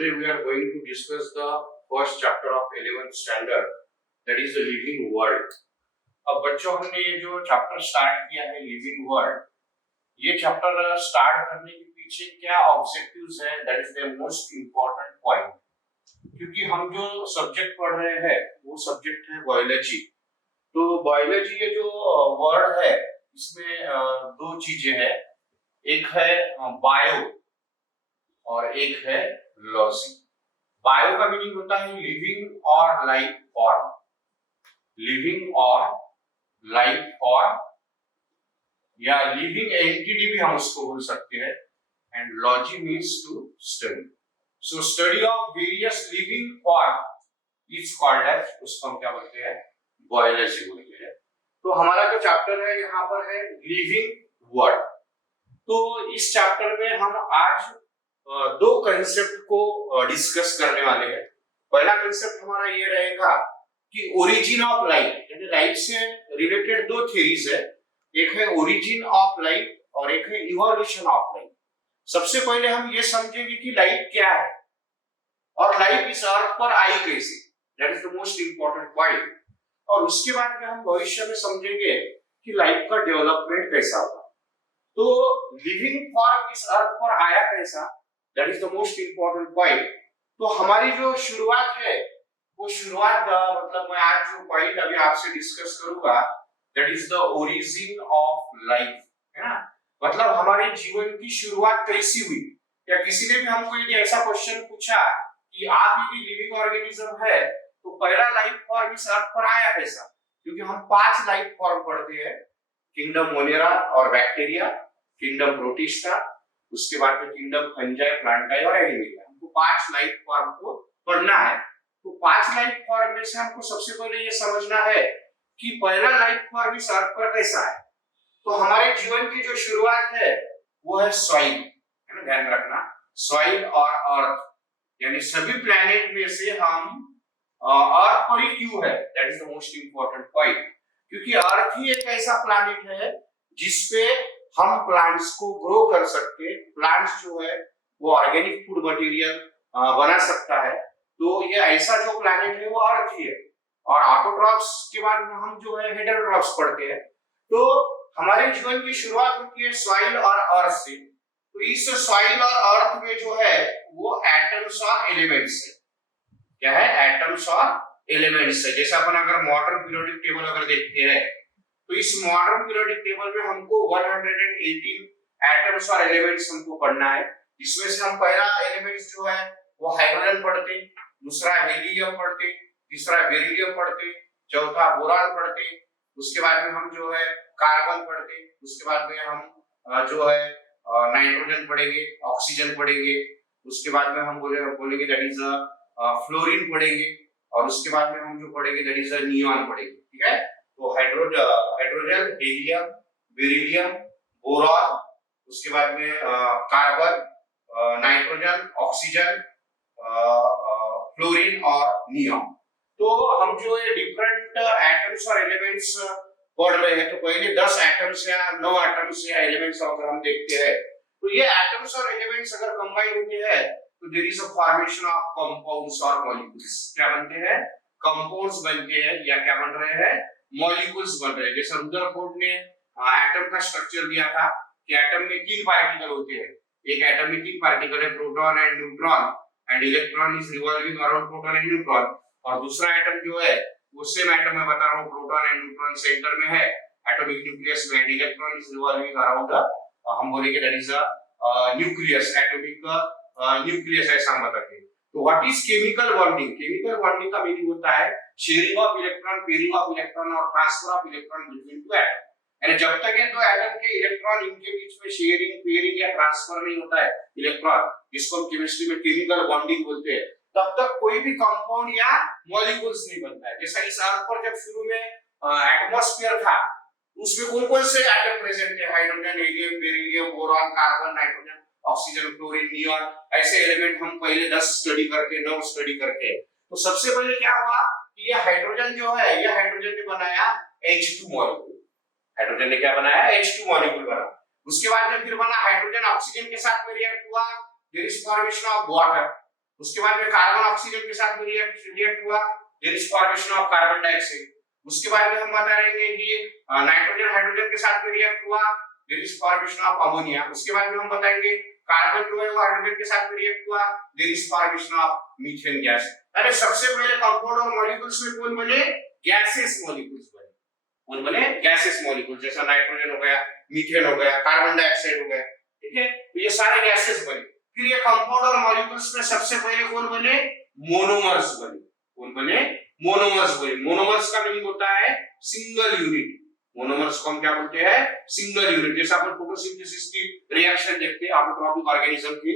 today we are going to discuss the first chapter of 11th standard, that is the living world. अब बच्चों हमने ये जो chapter start किया है लिविंग वर्ल्ड, ये चैप्टर स्टार्ट करने के पीछे क्या ऑब्जेक्टिव्स है, that is the most important point. क्योंकि हम जो सब्जेक्ट पढ़ रहे हैं वो सब्जेक्ट है बायोलॉजी। तो बायोलॉजी ये जो वर्ड है इसमें दो चीजें हैं, एक है बायो और एक है लॉजी। बायो का मीनिंग होता है लिविंग और लाइफ फॉर्म, लिविंग और लाइफ फॉर्म या लिविंग एंटिटी भी हम उसको बोल सकते हैं। And logy means to study. So study of various living form is called as, उसको हम क्या बोलते हैं, बायोलॉजी बोलते हैं। तो हमारा जो चैप्टर है यहाँ पर है लिविंग वर्ल्ड। तो इस चैप्टर में हम आज दो कंसेप्ट को डिस्कस करने वाले हैं। पहला कंसेप्ट हमारा ये रहेगा कि ओरिजिन ऑफ लाइफ, यानी लाइफ से रिलेटेड दो थ्योरीज है, एक है ओरिजिन ऑफ लाइफ और एक है इवोल्यूशन ऑफ लाइफ। सबसे पहले हम ये समझेंगे कि लाइफ क्या है और लाइफ इस अर्थ पर आई कैसे, that is the most important point. और उसके बाद में हम भविष्य में समझेंगे कि लाइफ का डेवलपमेंट कैसा होगा। तो लिविंग फॉर्म इस अर्थ पर आया कैसा, that is the most important point. तो हमारी जो शुरुआत है वो शुरुआत मतलब मैं आज जो पॉइंट अभी आपसे डिस्कस करूंगा, that is the origin of life, है ना। मतलब हमारे जीवन की शुरुआत कैसी हुई। या किसी ने भी हमको यदि ऐसा क्वेश्चन पूछा कि आप यदि लिविंग ऑर्गेनिज्म है तो पहला लाइफ फॉर्म इस अर्थ पर आया कैसा, क्योंकि हम 5 लाइफ फॉर्म पढ़ते हैं, किंगडम मोनेरा और बैक्टीरिया, किंगडम प्रोटिस्टा, उसके बाद में किंगडम फंजाई, प्लांटाई और एनिमेलिया। हमको 5 लाइफ फॉर्म को पढ़ना है। तो 5 लाइफ फॉर्म में से हमको सबसे पहले ये समझना है कि पहला लाइफ फॉर्म इस अर्थ पर कैसा है। तो हमारे जीवन की जो शुरुआत है वो है सॉइल, है ना, ध्यान रखना, सॉइल और अर्थ, यानी सभी प्लैनेट में से हम अर्थ पर ही क्यों है, that is the most important point. क्योंकि अर्थ ही एक ऐसा प्लैनेट है जिसपे हम प्लांट्स को ग्रो कर सकते हैं। प्लांट्स जो है वो ऑर्गेनिक फूड मटेरियल बना सकता है। तो ये ऐसा जो प्लैनेट है वो अर्थ ही है। और ऑटोट्रॉफ्स के बाद में हम जो है हेटेरोट्रॉफ्स पढ़ते हैं। तो हमारे जीवन की शुरुआत होती है सॉइल और अर्थ से। तो इस सॉइल और अर्थ में जो है वो एटम्स और एलिमेंट्स है। क्या है, एटम्स और एलिमेंट्स है। जैसे अपन अगर मॉडर्न पीरियोडिक टेबल अगर देखते हैं तो इस मॉडर्न पीरियोडिक टेबल में हमको 118 एटम्स और एलिमेंट्स हमको पढ़ना है। इसमें से हम पहला एलिमेंट्स जो है वो हाइड्रोजन पढ़ते, दूसरा हीलियम पढ़ते, तीसरा बेरिलियम पढ़ते, चौथा बोरान पढ़ते, उसके बाद में हम जो है कार्बन पढ़ते, उसके बाद में हम जो है नाइट्रोजन पढ़ेंगे, ऑक्सीजन पढ़ेंगे, उसके बाद में हम बोलेंगे दैट इज फ्लोरीन पढ़ेंगे, और उसके बाद में हम जो पढ़ेंगे दैट इज नियॉन पढ़ेंगे। ठीक है, तो हाइड्रोजन, हीलियम, बेरिलियम, बोरॉन, उसके बाद में कार्बन, नाइट्रोजन, ऑक्सीजन, फ्लोरीन और नियॉन। तो हम जो ये डिफरेंट एटम्स और एलिमेंट्स पढ़ रहे हैं, तो पहले 10 एटम्स या 9 एटम्स या एलिमेंट्स अगर हम देखते हैं तो ये एटम्स और एलिमेंट्स अगर कंबाइन होते हैं तो there is a formation of compounds और मॉलिक्यूल्स। क्या बनते हैं, कंपाउंड्स बनते हैं, या क्या बन रहे हैं, मॉलिक्यूल्स बन रहे हैं। जैसे रुदरफोर्ड ने एटम का स्ट्रक्चर दिया था कि एटम में 3 पार्टिकल होते हैं। एक एटम में 3 पार्टिकल है, proton and neutron, and electron is revolving around proton and neutron. और दूसरा एटम जो है वो सेम एटम मैं बता रहा हूँ, प्रोटॉन एंड न्यूट्रॉन सेंटर में है एटॉमिक न्यूक्लियस में, and electron is revolving around हम बोलेंगे that is a nucleus, atomic nucleus ऐसा हम बताते हैं। तो what is chemical bonding? Chemical bonding का मीनिंग होता है sharing of electron, pairing of electron और transfer of electron between two atom. यानी जब तक ये दो एटम के इलेक्ट्रॉन इनके बीच में शेयरिंग, पेयरिंग या ट्रांसफर नहीं होता है इलेक्ट्रॉन, जिसको हम केमिस्ट्री में केमिकल बॉन्डिंग बोलते हैं, तब तक कोई भी कंपाउंड या मॉलिक्यूल्स नहीं बनता है। जैसा इस अर्थ पर जब शुरू में एटमॉस्फेयर था उसमें कौन-कौन से एटम प्रेजेंट थे, hydrogen, helium, beryllium, boron, carbon, nitrogen, oxygen, fluorine, neon, ऐसे एलिमेंट हम पहले 10 स्टडी करके 9 स्टडी करके। तो सबसे पहले क्या हुआ कि ये हाइड्रोजन जो है, ये हाइड्रोजन ने बनाया H2 मॉलिक्यूल। हाइड्रोजन ने क्या बनाया, H2 मॉलिक्यूल बना। उसके बाद में फिर बना हाइड्रोजन ऑक्सीजन के साथ में रिएक्ट हुआ, there is formation of water. उसके बाद में कार्बन ऑक्सीजन के साथ में रिएक्ट हुआ, there is formation of carbon dioxide. उसके बाद में हम बता रहे हैं कि नाइट्रोजन हाइड्रोजन के साथ में रिएक्ट हुआ, there is formation of ammonia. उसके बाद में हम बताएंगे कार्बन जो है वो हाइड्रोजन के साथ में रिएक्ट हुआ, there is formation of methane gas. अरे सबसे पहले कंपाउंड और मॉलिक्यूल्स में कौन बने? गैसेस मॉलिक्यूल्स बने। कौन बने? गैसेस मॉलिक्यूल, जैसा नाइट्रोजन हो गया, मीथेन हो गया, कार्बन डाइऑक्साइड हो गया, ठीक है, तो ये सारे गैसेस बने। फिर ये कंपाउंड और मॉलिक्यूल्स में सबसे पहले कौन बने? मोनोमर्स बने। कौन बने? मोनोमर्स बने। मोनोमर्स का मीनिंग होता है सिंगल यूनिट। मोनोमर्स को हम क्या बोलते हैं? Single unit. जैसे अपन फोटोसिंथेसिस की रिएक्शन देखते हैं, एटॉमिक ऑर्गेनिज्म की,